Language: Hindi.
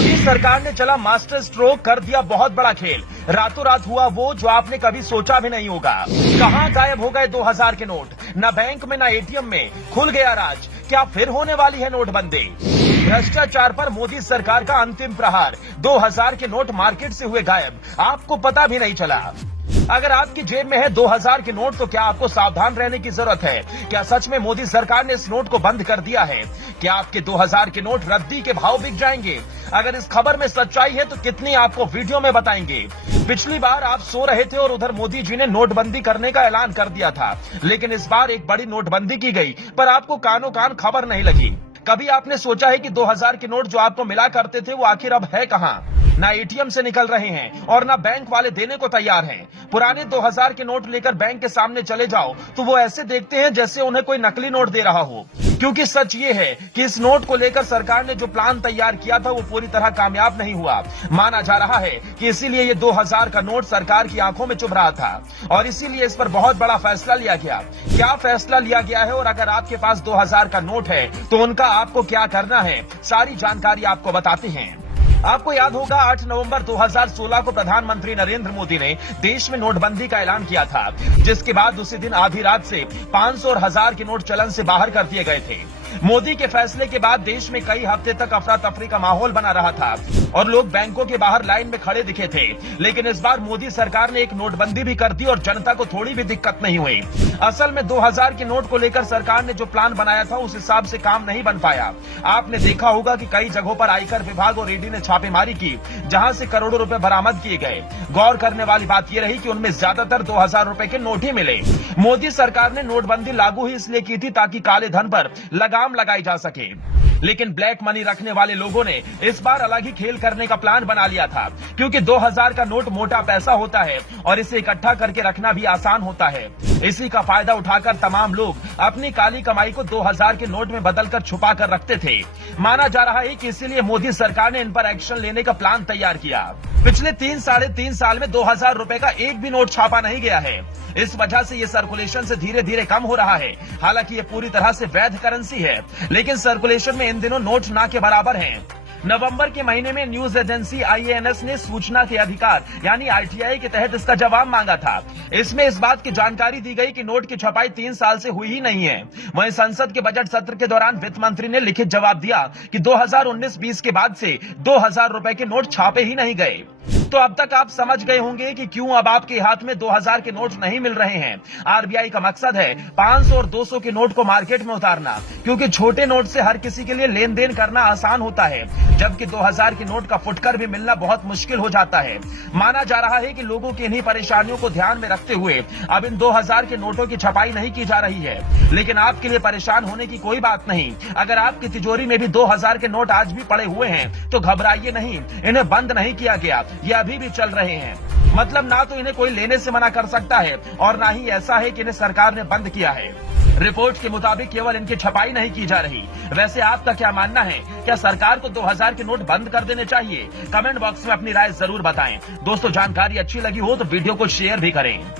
मोदी सरकार ने चला मास्टर स्ट्रोक, कर दिया बहुत बड़ा खेल। रातों रात हुआ वो जो आपने कभी सोचा भी नहीं होगा। कहां गायब हो गए 2000 के नोट? न बैंक में न एटीएम में। खुल गया राज। क्या फिर होने वाली है नोटबंदी? भ्रष्टाचार पर मोदी सरकार का अंतिम प्रहार। 2000 के नोट मार्केट से हुए गायब, आपको पता भी नहीं चला। अगर आपकी जेब में है 2000 के नोट तो क्या आपको सावधान रहने की जरूरत है? क्या सच में मोदी सरकार ने इस नोट को बंद कर दिया है? क्या आपके 2000 के नोट रद्दी के भाव बिक जाएंगे? अगर इस खबर में सच्चाई है तो कितनी आपको वीडियो में बताएंगे। पिछली बार आप सो रहे थे और उधर मोदी जी ने नोटबंदी करने का ऐलान कर दिया था, लेकिन इस बार एक बड़ी नोटबंदी की गई, पर आपको कानों कान खबर नहीं लगी। कभी आपने सोचा है कि 2000 के नोट जो आपको मिला करते थे वो आखिर अब है कहां? ना एटीएम से निकल रहे हैं और ना बैंक वाले देने को तैयार हैं। पुराने 2000 के नोट लेकर बैंक के सामने चले जाओ तो वो ऐसे देखते हैं जैसे उन्हें कोई नकली नोट दे रहा हो। क्योंकि सच ये है कि इस नोट को लेकर सरकार ने जो प्लान तैयार किया था वो पूरी तरह कामयाब नहीं हुआ। माना जा रहा है कि इसीलिए ये 2000 का नोट सरकार की आंखों में चुभ रहा था और इसीलिए इस पर बहुत बड़ा फैसला लिया गया। क्या फैसला लिया गया है और अगर आपके पास 2000 का नोट है तो उनका आपको क्या करना है, सारी जानकारी आपको बताते हैं। आपको याद होगा 8 नवंबर 2016 को प्रधानमंत्री नरेंद्र मोदी ने देश में नोटबंदी का ऐलान किया था, जिसके बाद उसी दिन आधी रात से 500 और 1000 के नोट चलन से बाहर कर दिए गए थे। मोदी के फैसले के बाद देश में कई हफ्ते तक अफरा तफरी का माहौल बना रहा था और लोग बैंकों के बाहर लाइन में खड़े दिखे थे। लेकिन इस बार मोदी सरकार ने एक नोटबंदी भी कर दी और जनता को थोड़ी भी दिक्कत नहीं हुई। असल में 2000 के नोट को लेकर सरकार ने जो प्लान बनाया था उस हिसाब से काम नहीं बन पाया। आपने देखा होगा कि कई जगहों पर आयकर विभाग और ईडी ने छापेमारी की, जहां से करोड़ों रुपए बरामद किए गए। गौर करने वाली बात यह रही कि उनमें ज्यादातर 2000 रुपए के नोट ही मिले। मोदी सरकार ने नोटबंदी लागू ही इसलिए की थी ताकि काले धन पर लगाम लगाई जा सके, लेकिन ब्लैक मनी रखने वाले लोगों ने इस बार अलग ही खेल करने का प्लान बना लिया था। क्योंकि 2000 का नोट मोटा पैसा होता है और इसे इकट्ठा करके रखना भी आसान होता है। इसी का फायदा उठाकर तमाम लोग अपनी काली कमाई को 2000 के नोट में बदलकर छुपा कर रखते थे। माना जा रहा है कि इसीलिए मोदी सरकार ने इन पर एक्शन लेने का प्लान तैयार किया। पिछले 3-3.5 साल में 2000 रुपए का एक भी नोट छापा नहीं गया है। इस वजह से ये सर्कुलेशन से धीरे धीरे कम हो रहा है। हालांकि ये पूरी तरह से वैध करेंसी है, लेकिन सर्कुलेशन में इन दिनों नोट ना के बराबर हैं। नवंबर के महीने में न्यूज एजेंसी आईएएनएस ने सूचना के अधिकार यानी आरटीआई के तहत इसका जवाब मांगा था। इसमें इस बात की जानकारी दी गई कि नोट की छपाई 3 साल से हुई ही नहीं है। वहीं संसद के बजट सत्र के दौरान वित्त मंत्री ने लिखित जवाब दिया कि 2019-20 के बाद से 2000 रुपए के नोट छापे ही नहीं गए। तो अब तक आप समझ गए होंगे कि क्यों अब आपके हाथ में 2000 के नोट नहीं मिल रहे हैं। आरबीआई का मकसद है 500 और 200 के नोट को मार्केट में उतारना, क्योंकि छोटे नोट से हर किसी के लिए लेन देन करना आसान होता है, जबकि 2000 के नोट का फुटकर भी मिलना बहुत मुश्किल हो जाता है। माना जा रहा है कि लोगों की इन्हीं परेशानियों को ध्यान में रखते हुए अब इन 2000 के नोटों की छपाई नहीं की जा रही है। लेकिन आपके लिए परेशान होने की कोई बात नहीं। अगर आपकी तिजोरी में भी 2000 के नोट आज भी पड़े हुए हैं तो घबराइए नहीं, इन्हें बंद नहीं किया गया, ये अभी भी चल रहे हैं। मतलब ना तो इन्हें कोई लेने से मना कर सकता है और ना ही ऐसा है कि इन्हें सरकार ने बंद किया है। रिपोर्ट के मुताबिक केवल इनकी छपाई नहीं की जा रही। वैसे आपका क्या मानना है? क्या सरकार को 2000 के नोट बंद कर देने चाहिए? कमेंट बॉक्स में अपनी राय जरूर बताएं। दोस्तों, जानकारी अच्छी लगी हो तो वीडियो को शेयर भी करें।